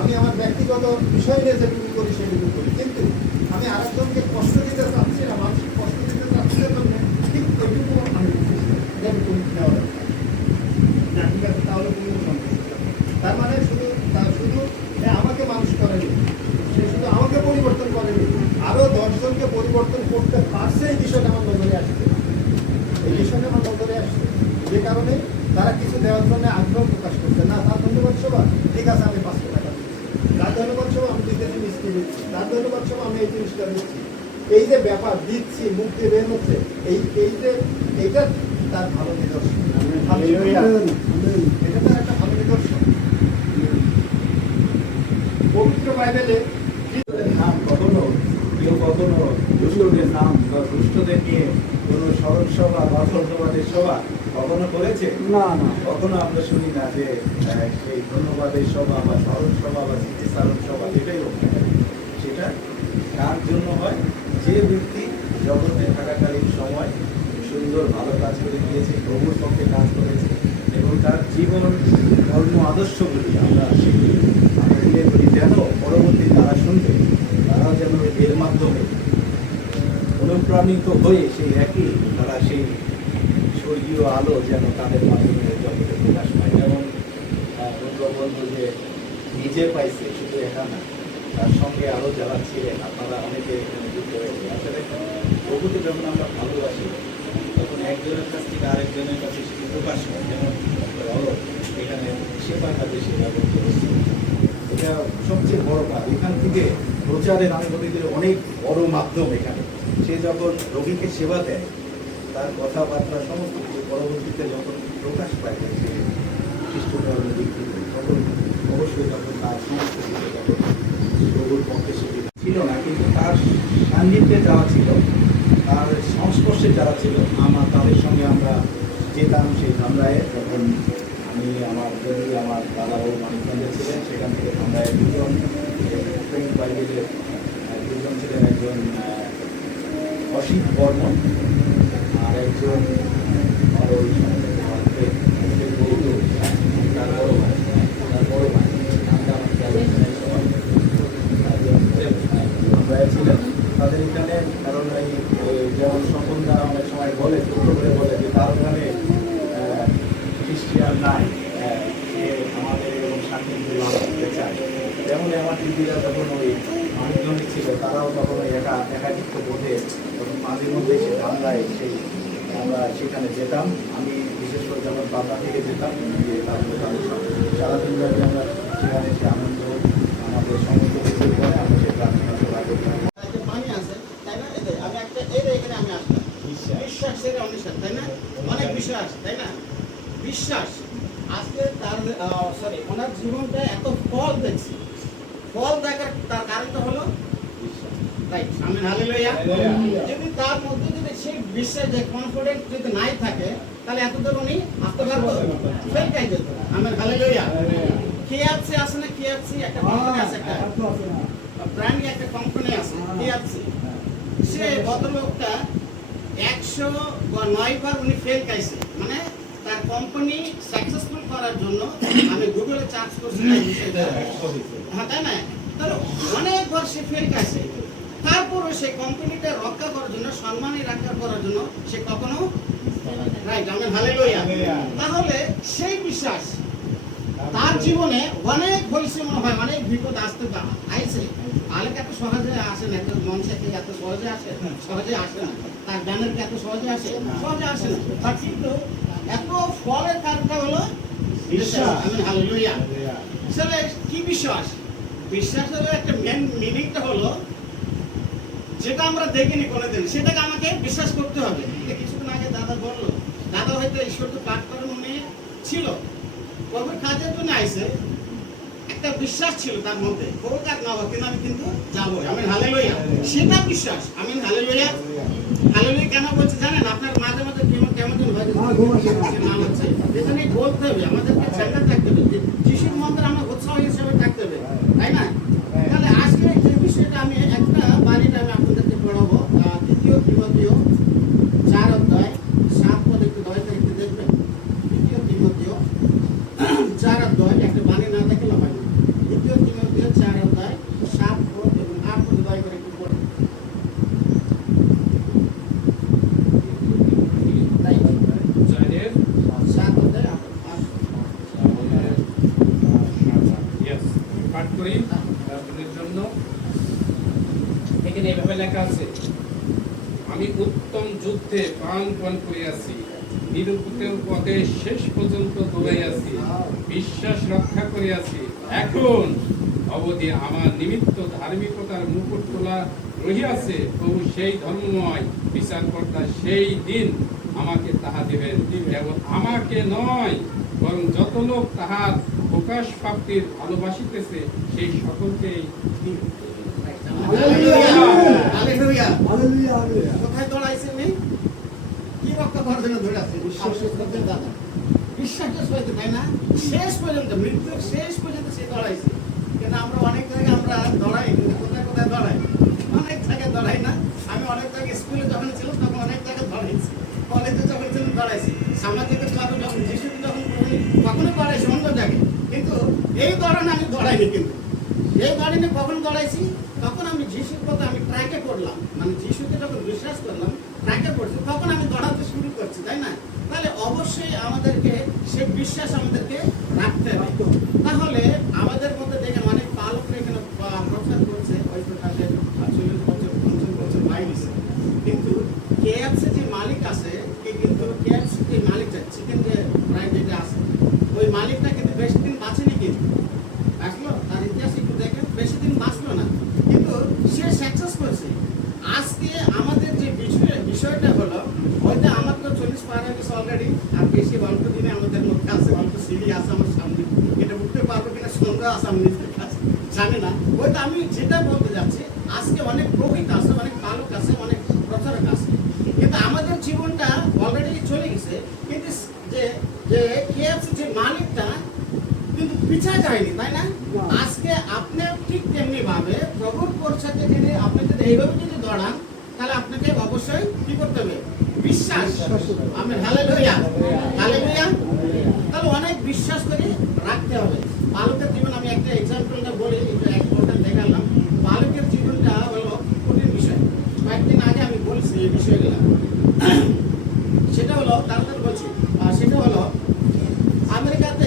আমি আমার ব্যক্তিগত বিষয় নিয়ে যেটুকু করি সেটুকু করি, কিন্তু আমি আরেকজনকে কষ্ট দিতে চাচ্ছি না, মানসিক কষ্ট দিতে চাচ্ছি জন্য ঠিক ওইটুকু আমি নেওয়া না, ঠিক আছে, তাহলে কোনো সমস্যা। তার মানে শুধু আমাকে মানুষ করেনি, সে শুধু আমাকে পরিবর্তন করেনি, আরো 10 জনকে পরিবর্তন করতে পারছে। এই বিষয়টা আমার নজরে আসছে, এই বিষয়টা আমার নজরে আসছে, যে কারণে তারা কিছু দেওয়ার জন্য আগ্রহ প্রকাশ করছে না। তার ধন্যবাদ সভা, ঠিক আছে, আমি 500 টাকা দিচ্ছি, তার ধন্যবাদ সভা আমি 2 কেজি মিষ্টি দিচ্ছি, তার ধন্যবাদ সভা আমি এই জিনিসটা দিচ্ছি। এই যে ব্যাপার দিচ্ছি, মুখ দিয়ে বের হচ্ছে, এইটা তার ভালো নিদর্শন, এটা তার একটা ভালো নিদর্শন। পবিত্র বাইবেলে নাম কখনো দুষ্টদের নাম বা দুষ্টদের নিয়ে কোনো স্মরণ সভা বা ধন্যবাদের সভা কখনো করেছে? না না, কখনো আমরা শুনি না যে সেই ধন্যবাদের সভা বা স্মরণ সভা বা স্মৃতিচারণ সভা যেটাই হোক, সেটা কার জন্য হয়? যে ব্যক্তি জগতে থাকাকালীন সময় সুন্দর ভালো কাজ করে গিয়েছে, প্রভুর পক্ষে কাজ করেছে এবং তার জীবন ধর্ম আদর্শগুলি আমরা শিখি, যেন পরবর্তী তারা শুনবে, তারাও যেন এর মাধ্যমে অনুপ্রাণিত হয়ে সেই একই তারা সেই স্বর্গীয় আলো যেন তাদের মাধ্যমে জগতে প্রকাশ পায়। যেমন বঙ্গবন্ধু যে নিজে পাইছে, শুধু একা না, তার সঙ্গে আরও যারা ছিলেন, আপনারা অনেকে এখানে যুক্ত হয়েছে। আসলে প্রভুকে যখন আমরা ভালোবাসি তখন একজনের কাছ থেকে আরেকজনের কাছে সেটি প্রকাশ হয়। যেমন এখানে সেবা কাজে সেবা করতে হচ্ছে, এটা সবচেয়ে বড় কাজ। এখান থেকে প্রচারের আমি বলি যে অনেক বড় মাধ্যম এখানে। সে যখন রোগীকে সেবা দেয়, তার কথাবার্তা সমস্ত কিছু পরবর্তীতে যখন প্রকাশ পায় সে খ্রিস্ট ধর্মের দিক থেকে, তখন অবশ্যই যখন তার সমস্ত কিছু তখন প্রভুর পক্ষে সেটি ছিল না, কিন্তু তার সান্নিধ্যে যারা ছিল, তার সংস্পর্শে যারা ছিল, তাদের সঙ্গে আমরা যেতাম সেই ধামরায়। যখন আমি আমার দাদাবাবু মানিকগঞ্জে ছিলেন, সেখান থেকে আমরা দুজন প্রেমিক বাইবেলের দুজন ছিলেন, একজন অসিত বর্মন আর একজন আমার ওই তার বড় ভাই নামটা আমার খেয়াল হচ্ছে না এই সময়। আমরা ছিলেন তাদের এখানে, কারণ এই যেমন স্বপনদা অনেক সময় বলে, ছোট করে বলে যে তার ওখানে খ্রিস্টিয়ান নাই, সে আমাদের এবং শান্তিতে করতে চায়। তেমনি আমার দিদিরা যখন ওই মানুষজনই ছিল, তারাও তখন ওই একাকিত্ব বোধে তখন মাঝে মধ্যে সে ধান্দায় আমরা সেখানে যেতাম। আমি বিশেষ করে যখন পাবনা থেকে যেতাম, তারপরে তাদের সারাদিন ব্যাপী আমরা সেখানে সে আনন্দ আমাদের সমস্ত কিছুর পরে আমরা সে প্রার্থনা সভা করতাম। পানি আছে তাই না, আমি একটা এখানে আমি আসলাম বিশ্বাসের অনুষ্ঠান তাই না, অনেক বিশ্বাস তাই না, বিশ্বাস। আজকে তার ওনার জীবনটা এত ফল দেখছি, ফল দেখার তার কারণটা হলো রাইট। আমিন হালেলুয়া। যদি তার মধ্যে যদি সেই বিশ্বাস যে কনফিডেন্স যদি নাই থাকে, তাহলে এত দূর উনি আসতে পারবো, ফেল খাই যেত। আমিন হালেলুয়া। কেএফসি আছে না, কেএফসি একটা কোম্পানি আছে, একটা ব্র্যান্ড একটা কোম্পানি আছে কেএফসি। সে ভদ্রলোকটা 109 বার উনি ফেল খাইছে, মানে তার কোম্পানি সাকসেসফুল করার জন্য আমি গুগলে সার্চ করছি হ্যাঁ তাই না, তাহলে অনেকবার সে ফেল খাইছে। তারপরে সে কোম্পানিটা রক্ষা করার জন্য, সম্মানী রক্ষা করার জন্য সে কখনো রাইট। আমিন হালেলুয়া। তাহলে সেই বিশ্বাস তার জীবনে অনেক হয়েছে, মনে হয় অনেক বিপদ আসতে আইছে, তাহলে এত সহজে আসে না, এত মন থেকে এত সহজে আসে, সহজে আসে না, তার জ্ঞানের কি এত সহজে আসে, সহজে আসে না। তার কিন্তু এত ফলের কারণটা হলো বিশ্বাস। আমিন হালেলুয়া। আসলে কি বিশ্বাস? বিশ্বাসের একটা মেন মিনিংটা হলো যেটা আমরা দেখিনি কোনোদিন, সেটাকে আমাকে বিশ্বাস করতে হবে। কিছুক্ষণ আগে দাদা বললো, দাদা হয়তো ঈশ্বরকে পাঠ করার মনে ছিল, কবে কাজের জন্য আইসে, একটা বিশ্বাস ছিল তার মধ্যে, হোক আর না হোক কিন্তু আমি কিন্তু যাবো। আমিন হালেলুয়া। সেটা বিশ্বাস। আমিন হালেলুয়া। হালেলুয়া কেন বলছি জানেন? আপনার মাঝে মাঝে কেমন কেমন নাম হচ্ছে, যেখানে বলতে হবে আমাদেরকে ছেড়ে থাকতে হবে, যিশুর মন্ত্রে আমরা উৎসাহ হিসেবে থাকতে হবে তাই না। তাহলে আজকে যে বিষয়টা আমি একটা বাড়িটা আমি আপনাদেরকে পড়াবো, 2 তিমথিও 4 অধ্যায় 7 পদ একটু দয়া করে একটু দেখবেন। 2 তিমথিও 4 অধ্যায়, একটা বাণী না দেখলে হয় না। 2 তিমথিও 4 অধ্যায় 7 পদ এবং 8 পদ দয়া করে একটু পড়ুন। এখানে এভাবে লেখা আছে, আমি উত্তম যুদ্ধে প্রাণপণ করিয়াছি, নিরুপতের পথে শেষ পর্যন্ত দৌড়াইয়াছি, বিশ্বাস রক্ষা করিয়াছি। এখন অবধি আমার নিমিত্ত ধার্মিকতার মুকুট তোলা রহিয়াছে। প্রভু সেই ধর্মময় বিচারকর্তা সেই দিন আমাকে তাহা দিবেন, এবং আমাকে নয় বরং যত লোক তাহার প্রকাশ প্রাপ্তির ভালোবাসিতেছে সেই সকলকেই কোথায় দৌড়াইছে উনি? কি রক্ষা করার জন্য দৌড়াচ্ছে? বিশ্বাসের সহিত তাই না, শেষ পর্যন্ত, মৃত্যুর শেষ পর্যন্ত সে দৌড়াইছে। কিন্তু আমরা অনেক জায়গায় আমরা দৌড়াই, কিন্তু কোথায় কোথায় দৌড়াই? অনেক জায়গায় দৌড়াই না। আমি অনেক জায়গায় স্কুলে যখন ছিলাম তখন অনেক জায়গায় দৌড়াইছি, কলেজে যখন ছিলাম দৌড়াইছি, সামাজিক ক্লাবে যখন যিশুকে যখন কখনো দৌড়াইছি অন্য জায়গায়, কিন্তু এই দৌড়ানো আমি দৌড়াইনি। কিন্তু এই দৌড়ানি কখন দৌড়াইছি? তখন আমি যিশুর কথা আমি ট্র্যাকে করলাম, মানে যিশুকে যখন বিশ্বাস করলাম, ট্র্যাকে করছি, তখন আমি দৌড়াতে শুরু করছি তাই না। তাহলে অবশ্যই আমাদেরকে সেই বিশ্বাস আমাদেরকে রাখতে হবে। তাহলে আমাদের মধ্যে দেখেন অনেক পালকরা এখানে প্রচার করছে, হয়তো তাদের 40 বছর 50 বছর বাইরেছে, কিন্তু কেএফসি যে মালিক আছে, কিন্তু কেএফসি যে মালিক চিকেন যে প্রায় যেটা আছে, ওই মালিকটা কিন্তু বেশি দিন বাঁচেনি, কিন্তু আসলো তার ইতিহাস একটু দেখেন, বেশি দিন বাঁচলো না, কিন্তু সে সাকসেস করেছে। আজকে আমাদের যে বিষয়টা হলো, হয়তো আমার তো 40 পার হয়ে গেছে অলরেডি, আর বেশি অল্প দিনে আমাদের মধ্যে আছে, অল্প সিঁড়ি আছে আমার সামনে, এটা উঠতে পারবো কিনা সন্দেহ আছে, আমি নিজের কাছে জানি না। হয়তো আমি যেটা বলতে যাচ্ছি, আজকে অনেক প্রকৃত আছে, অনেক পালক আছে, অনেক প্রচারক আছে, কিন্তু আমাদের জীবনটা অলরেডি চলে গেছে। কিন্তু যে কেএফসি যে মালিক পিছা যায়নি, তাই না? আজকে আপনি ঠিক তেমনি ভাবে প্রভুর পরিচয়কে যদি আপনি যদি এইভাবে যদি দৌড়ান, তাহলে আপনাকে অবশ্যই কি করতে হবে? বিশ্বাস। আমি হালেলুয়া, হালেলুয়া। তাহলে অনেক বিশ্বাস করে রাখতে হবে। বালকের জীবন, আমি একটা এক্সাম্পলটা বলি, এটা এক পোর্টাল দেখালাম। বালকের জীবনটা হলো কঠিন বিষয়। কয়েকদিন আগে আমি বলছি এই বিষয়গুলো। সেটা হলো, তাড়াতাড়ি বলছি, সেটা হলো আমেরিকাতে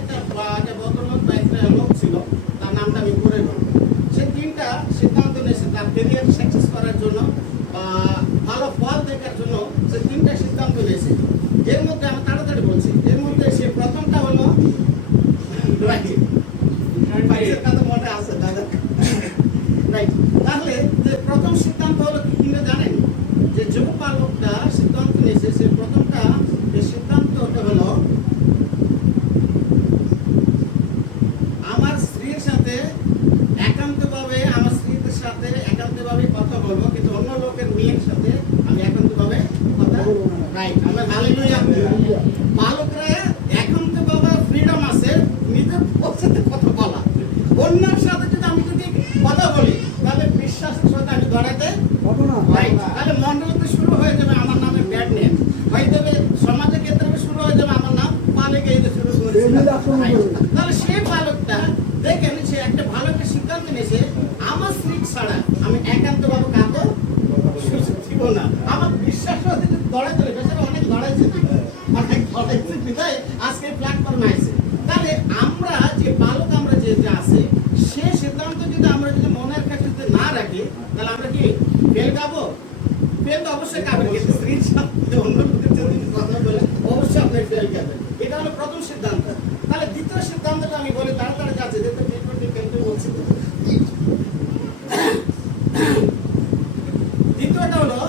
একটা ভদ্রলোক বা একটা লোক ছিল, তার নামটা আমি পড়ে বলবো। সে 3টা সিদ্ধান্ত নিয়েছে তার ক্যারিয়ার সাকসেস করার জন্য বা ভালো ফল দেখার জন্য। সে 3টা সিদ্ধান্ত নিয়েছে। এর মধ্যে আমি তাড়াতাড়ি বলছি, এর মধ্যে সে প্রথমটা হলো পয়সার কথা মনে আছে দাদা, রাইট? তাহলে যে প্রথম সিদ্ধান্ত হলো কি কিনা জানেন? যে যুবপালকটা সিদ্ধান্ত নিয়েছে, সে প্রথমটা যে সিদ্ধান্তটা হলো আমার স্ত্রীর সাথে একান্তভাবে, আমার স্ত্রীর সাথে একান্তভাবে কথা বলবো, কিন্তু অন্য লোকের মেয়ের সাথে আমি একান্তভাবে কথা, রাইট? আমরা হালেলুয়া। বালকরা একান্তভাবে ফ্রিডম আছে নিজের পক্ষে কথা বলা। অন্যের সাথে যদি কথা বলি, তাহলে বিশ্বাসের সাথে আমি দাঁড়াতে, রাইট? তাহলে মন্ডলীতে শুরু হয়ে যাবে আমার নামে ব্যাড নেম হয়ে যাবে, সমাজের ক্ষেত্রে শুরু হয়ে যাবে আমার নাম পালে গিয়ে শুরু করেছে। তাহলে সেই বালকটা দেখেন, সে একটা ভালো একটা সিদ্ধান্ত নিয়েছে, আমার স্ত্রী ছাড়া আমি একান্তভাবে কাউকে দিব না। আমার বিশ্বাস যদি দৌড়াতে হবে, বেচারা অনেক দৌড়াইছে, বিধায় আজকে প্ল্যাটফর্মে আছে। তাহলে আমরা যে বালক, আমরা যে আছে, সে সিদ্ধান্ত যদি আমরা যদি মনের কাছে যদি না রাখি, তাহলে আমরা কি ফেল খাবো? ফেল তো অবশ্যই খাবেন, কিন্তু স্ত্রীর সাথে অন্য লোকের যদি কথা বলে অবশ্যই আপনি ফেল খাবেন। এটা হলো প্রথম সিদ্ধান্ত। তাহলে দ্বিতীয় সিদ্ধান্তটা আমি বলি, তাড়াতাড়ি যাচ্ছে, যেহেতু কিন্তু বলছি। দ্বিতীয়টা হলো,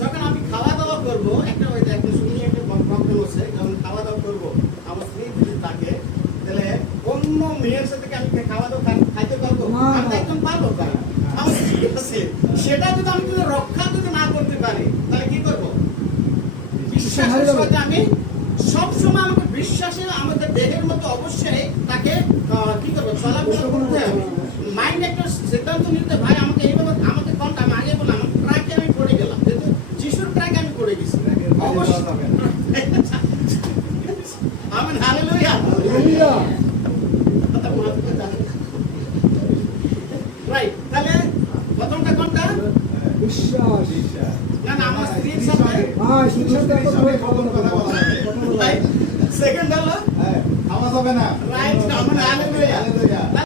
যখন আমি খাওয়া দাওয়া করবো, একটা ওই একটা শুনি একটা প্রবলেম হচ্ছে, যখন খাওয়া দাওয়া করবো, আমার স্ত্রী যদি থাকে, তাহলে অন্য মেয়ের সাথে আমি খাওয়া দাওয়া খাইতে পারবো? আমি একদম পারবো, আমার স্ত্রী আছে, সেটা যদি আমি যদি রক্ষা যদি না করতে পারি, তাহলে কি করবো? বিশ্বাসের সাথে আমি সবসময় আমাকে বিশ্বাসে আমাদের দেহের মতো অবশ্যই তাকে কি করবো? চলাফেরা করতে হবে। মাইন্ড একটা সিদ্ধান্ত নিতে, ভাই আমাকে এইভাবে আমাকে কোনটা, আমি আগে বললাম আমার ট্রাকে আমি পড়ে গেলাম, যেহেতু যিশুর ট্রাকে আমি পড়ে গেছি। আমি হালেলুয়া, রাইট? তাহলে প্রথমটা কোনটা? বিশ্বাস। না না, আমার স্ত্রীর সাথে, সেকেন্ড হলো খাওয়া যাবে না, রাইট? আমার হালেলুয়া।